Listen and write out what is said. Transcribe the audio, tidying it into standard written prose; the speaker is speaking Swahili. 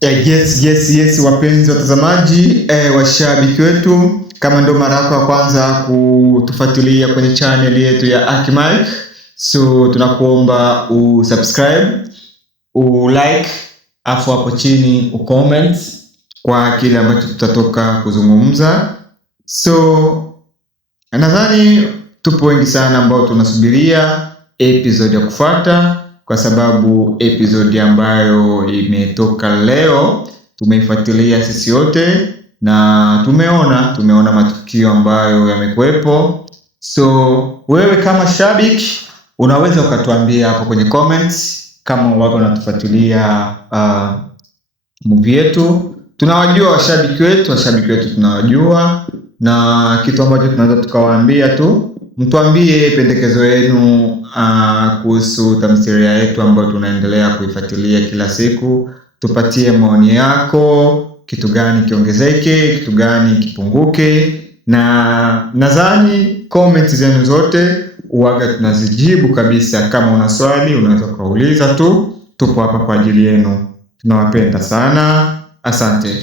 Yes, wapenzi watazamaji, washabiki wetu, kama ndo mara yako ya kwanza kutufuatilia kwenye channel yetu ya Aki Mike, so tunakuomba usubscribe, ulike, afu hapo chini ucomment kwa kile ambacho tutatoka kuzungumza. So nadhani tupo wengi sana ambao tunasubiria episode ya kufuata, kwa sababu episode ambayo imetoka leo tumeifuatilia sisi wote na tumeona matukio ambayo yamekuwepo. So wewe kama shabiki unaweza ukatuambia hapo kwenye comments kama wako wanatufuatilia movie yetu. Tunawajua washabiki wetu tunawajua, na kitu ambacho tunaweza tukawaambia tu, mtuambie pendekezo yenu kuhusu tamthilia yetu ambayo tunaendelea kuifuatilia kila siku. Tupatie maoni yako, kitu gani kiongezeke, kitu gani kipunguke, na nadhani comments zenu zote huaga tunazijibu kabisa. Kama una swali unaweza kuuliza tu, tupo hapa kwa ajili yenu. Tunawapenda sana, asante.